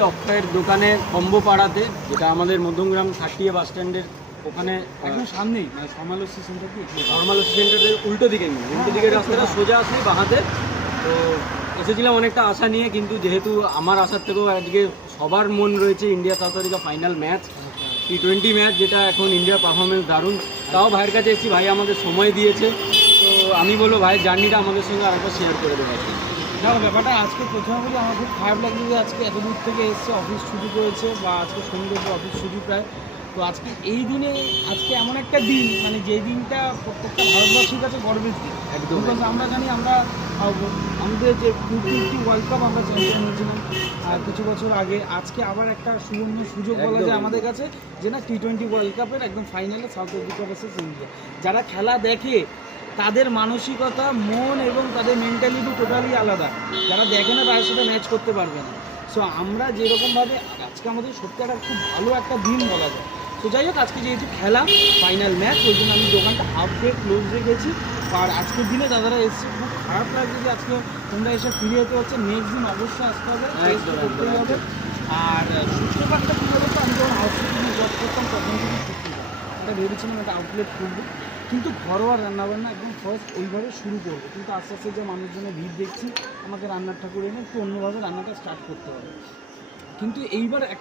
অক্ষয়ের দোকানে কম্বো পাড়াতে, যেটা আমাদের মধ্যমগ্রাম 30 বাস স্ট্যান্ডের ওখানে একদম সামনেই, মানে সমালোচ সেন্টার কি নর্মাল সেন্টারের উল্টো দিকে রাস্তাটা সোজা আসলে বাঁহাতে। তো এসেছিলাম অনেকটা আশা নিয়ে, কিন্তু যেহেতু আমার আশার থেকেও আজকে সবার মন রয়েছে India south Africa final match, T20 match, যেটা এখন ইন্ডিয়ার পারফরমেন্স দারুণ। তাও ভাইয়ের কাছে এসেছি, ভাই আমাদের সময় দিয়েছে, তো আমি বলবো ভাইয়ের জার্নিটা আমাদের সঙ্গে আরেকবার শেয়ার করে দেবো। না, ব্যাপারটা আজকে প্রথমে বলি আমার খুব খারাপ লাগছে যে আজকে এত দূর থেকে এসছে, অফিস ছুটি করেছে, বা আজকে শনিবার অফিস ছুটি প্রায়। তো আজকে এই দিনে, আজকে এমন একটা দিন, মানে যে দিনটা প্রত্যেকটা ভারতবাসীর কাছে গর্বের দিন। একদম। বিকজ আমরা জানি আমাদের যে T20 ওয়ার্ল্ড কাপ আমরা চ্যাম্পিয়ন হয়েছিলাম আর কিছু বছর আগে। আজকে আবার একটা সুবর্ণ সুযোগ বলা যায় আমাদের কাছে, যে না T20 ওয়ার্ল্ড কাপের একদম ফাইনালে সাউথ আফ্রিকা ভার্সেস ইন্ডিয়া। যারা খেলা দেখে তাদের মানসিকতা, মন এবং তাদের মেন্টালিটি টোটালি আলাদা। যারা দেখে না তাদের সাথে ম্যাচ করতে পারবে না। সো আমরা যেরকমভাবে আজকে আমাদের সত্যি একটা খুব ভালো একটা দিন বলা যায়। তো যাই হোক, আজকে যেহেতু খেলা ফাইনাল ম্যাচ, ওই জন্য আমি দোকানটা হাফ ডে ক্লোজ রেখেছি। আর আজকের দিনে দাদারা এসছে, খুব খারাপ লাগছে যে আজকে তোমরা এসে ফিরে যেতে হচ্ছে। নেক্সট দিন অবশ্যই আসতে হবে, করতেই হবে। আর সূত্রপাতটা কী বলতো, আমি যখন আউটলেট জব করতাম তখন কিন্তু সত্যি এটা ভেবেছিলাম একটা আউটলেট খুলবো, কিন্তু ঘরোয়া রান্নাবান্না একদম ফার্স্ট ওইভাবে শুরু করবো। কিন্তু আস্তে আস্তে যে মানুষজনের ভিড় দেখছি, আমাকে রান্নার ঠাকুর এনে একটু অন্যভাবে রান্নাটা স্টার্ট করতে হবে। কিন্তু এইবার